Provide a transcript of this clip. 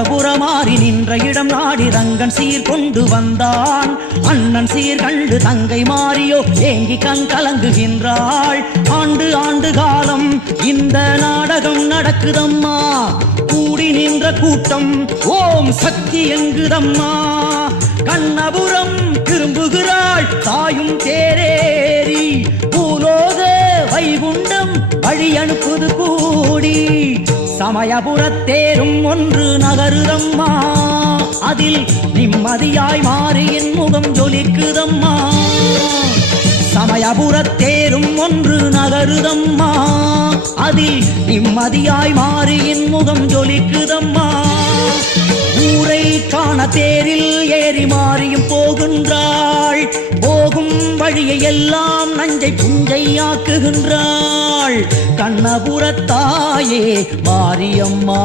புறமாறி நின்ற இடம் நாடி ரங்கன் சீர் கொண்டு வந்தான். அண்ணன் சீர் கண்டு தங்கை மாறியோ ஏங்கி கண் கலங்குகின்றாள். ஆண்டு ஆண்டு காலம் இந்த நாடகம் நடக்குதம்மா. கூடி நின்ற கூட்டம் ஓம் சக்தி எங்குதம்மா. கண்ணபுரம் திரும்புகிறாள் தாயும் தேரேறி. பூலோக வைகுண்டம் வழி அனுப்புது கூடி. சமயபுரத்தேரும் ஒன்று நகருதம்மா. அதில் நிம்மதியாய் மாறியின் முகம் ஜொலிக்குதம்மா. சமயபுரத்தேரும் ஒன்று நகருதம்மா. அதில் நிம்மதியாய் மாறியின் முகம் ஜொலிக்குதம்மா. ஊரை காண தேரில் ஏறி மாறியும் போகின்றாள். போகும் வழியை எல்லாம் நஞ்சை புஞ்சையாக்குகின்றாள். கண்ணபுரத்தாயே மாரியம்மா.